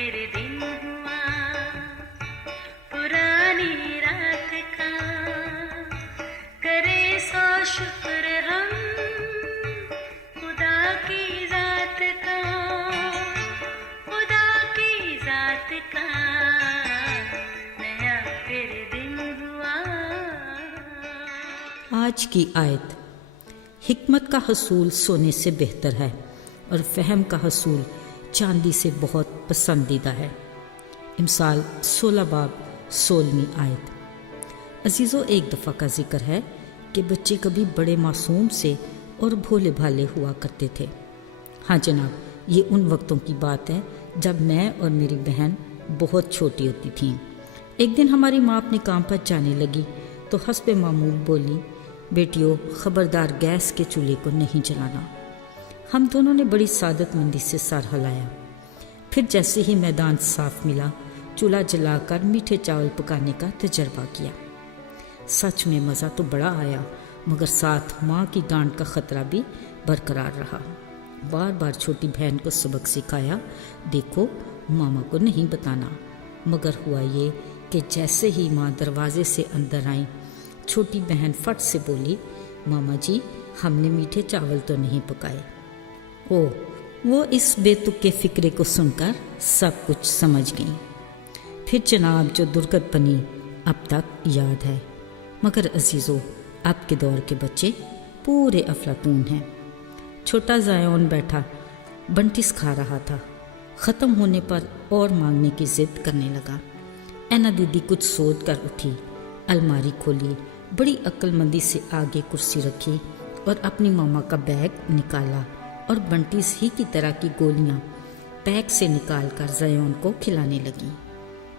پھر دن ہوا پرانی رات کا، کرے سو شکر ہم خدا کی ذات کا، خدا کی ذات کا نیا پھر دن ہوا۔ آج کی آیت: حکمت کا حصول سونے سے بہتر ہے اور فہم کا حصول چاندی سے بہت پسندیدہ ہے۔ امثال 16 باب 16ویں آیت۔ عزیزو، ایک دفعہ کا ذکر ہے کہ بچے کبھی بڑے معصوم سے اور بھولے بھالے ہوا کرتے تھے۔ ہاں جناب، یہ ان وقتوں کی بات ہے جب میں اور میری بہن بہت چھوٹی ہوتی تھیں۔ ایک دن ہماری ماں اپنے کام پر جانے لگی تو حسب معمول بولی، بیٹیوں خبردار گیس کے چولہے کو نہیں جلانا۔ ہم دونوں نے بڑی سعادت مندی سے سر ہلایا۔ پھر جیسے ہی میدان صاف ملا، چولہا جلا کر میٹھے چاول پکانے کا تجربہ کیا۔ سچ میں مزہ تو بڑا آیا، مگر ساتھ ماں کی ڈانٹ کا خطرہ بھی برقرار رہا۔ بار بار چھوٹی بہن کو سبق سکھایا، دیکھو ماما کو نہیں بتانا، مگر ہوا یہ کہ جیسے ہی ماں دروازے سے اندر آئیں، چھوٹی بہن فٹ سے بولی، ماما جی ہم نے میٹھے چاول تو نہیں پکائے۔ وہ اس بے تکے فکرے کو سن کر سب کچھ سمجھ گئیں۔ پھر جناب جو درگت بنی اب تک یاد ہے۔ مگر عزیزو، اب کے دور کے بچے پورے افلاطون ہیں۔ چھوٹا زایون بیٹھا بنٹس کھا رہا تھا، ختم ہونے پر اور مانگنے کی ضد کرنے لگا۔ اینا دیدی کچھ سوچ کر اٹھی، الماری کھولی، بڑی عقل مندی سے آگے کرسی رکھی اور اپنی ماما کا بیگ نکالا اور بنٹیز ہی کی طرح کی گولیاں پیک سے نکال کر زیون کو کھلانے لگی۔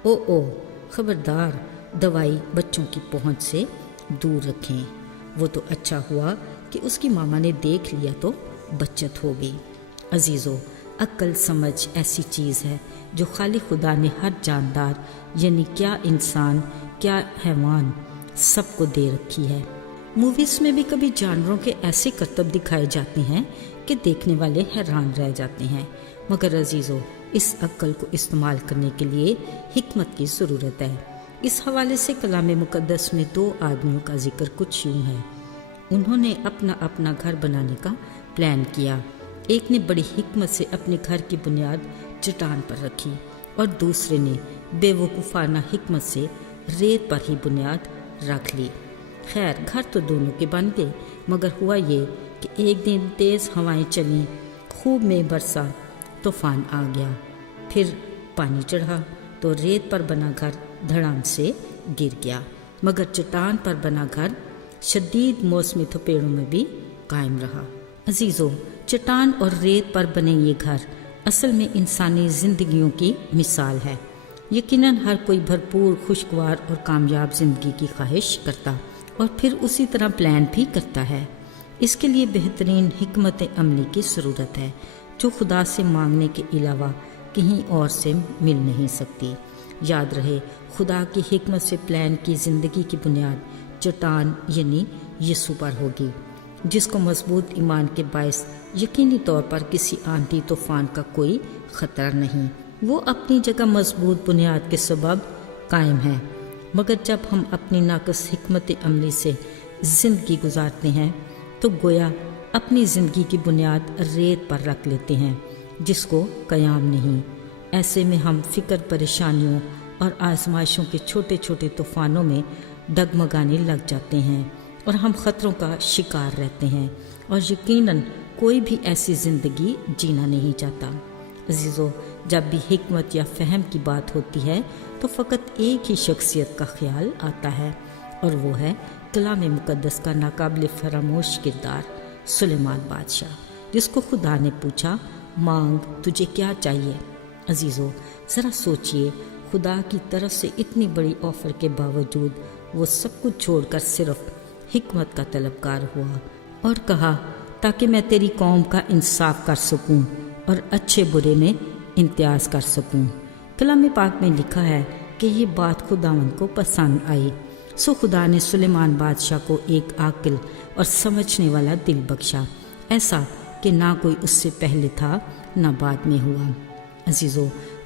او خبردار، دوائی بچوں کی پہنچ سے دور رکھیں۔ وہ تو اچھا ہوا کہ اس کی ماما نے دیکھ لیا تو بچت ہو گئی۔ عزیزو، عقل سمجھ ایسی چیز ہے جو خالق خدا نے ہر جاندار، یعنی کیا انسان کیا حیوان، سب کو دے رکھی ہے۔ موویز میں بھی کبھی جانوروں کے ایسے کرتب دکھائے جاتے ہیں کہ دیکھنے والے حیران رہ جاتے ہیں، مگر عزیزو، اس عقل کو استعمال کرنے کے لیے حکمت کی ضرورت ہے۔ اس حوالے سے کلام مقدس میں 2 آدمیوں کا ذکر کچھ یوں ہے۔ انہوں نے اپنا اپنا گھر بنانے کا پلان کیا۔ ایک نے بڑی حکمت سے اپنے گھر کی بنیاد چٹان پر رکھی اور دوسرے نے بے وقوفانہ حکمت سے ریت پر ہی بنیاد رکھ لی۔ خیر، گھر تو دونوں کے بن گئے، مگر ہوا یہ کہ ایک دن تیز ہوائیں چلیں، خوب میں برسا، طوفان آ گیا، پھر پانی چڑھا تو ریت پر بنا گھر دھڑام سے گر گیا، مگر چٹان پر بنا گھر شدید موسمی تھپیڑوں میں بھی قائم رہا۔ عزیزو، چٹان اور ریت پر بنے یہ گھر اصل میں انسانی زندگیوں کی مثال ہے۔ یقیناً ہر کوئی بھرپور، خوشگوار اور کامیاب زندگی کی خواہش کرتا اور پھر اسی طرح پلان بھی کرتا ہے۔ اس کے لیے بہترین حکمت عملی کی ضرورت ہے، جو خدا سے مانگنے کے علاوہ کہیں اور سے مل نہیں سکتی۔ یاد رہے، خدا کی حکمت سے پلان کی زندگی کی بنیاد چٹان یعنی یسوع پر ہوگی، جس کو مضبوط ایمان کے باعث یقینی طور پر کسی آندھی طوفان کا کوئی خطرہ نہیں۔ وہ اپنی جگہ مضبوط بنیاد کے سبب قائم ہے، مگر جب ہم اپنی ناقص حکمت عملی سے زندگی گزارتے ہیں تو گویا اپنی زندگی کی بنیاد ریت پر رکھ لیتے ہیں، جس کو قیام نہیں۔ ایسے میں ہم فکر، پریشانیوں اور آزمائشوں کے چھوٹے چھوٹے طوفانوں میں ڈگمگانے لگ جاتے ہیں اور ہم خطروں کا شکار رہتے ہیں، اور یقیناً کوئی بھی ایسی زندگی جینا نہیں چاہتا۔ عزیزو، جب بھی حکمت یا فہم کی بات ہوتی ہے تو فقط ایک ہی شخصیت کا خیال آتا ہے، اور وہ ہے کلام مقدس کا ناقابل فراموش کردار سلیمان بادشاہ، جس کو خدا نے پوچھا، مانگ تجھے کیا چاہیے۔ عزیزو، ذرا سوچئے، خدا کی طرف سے اتنی بڑی آفر کے باوجود وہ سب کچھ چھوڑ کر صرف حکمت کا طلبگار ہوا اور کہا، تاکہ میں تیری قوم کا انصاف کر سکوں اور اچھے برے میں امتیاز کر سکوں۔ کلام پاک میں لکھا ہے کہ یہ بات خداوند کو پسند آئی، سو خدا نے سلیمان بادشاہ کو ایک عاقل اور سمجھنے والا دل بخشا، ایسا کہ نہ کوئی اس سے پہلے تھا نہ بعد میں ہوا۔ عزیزو،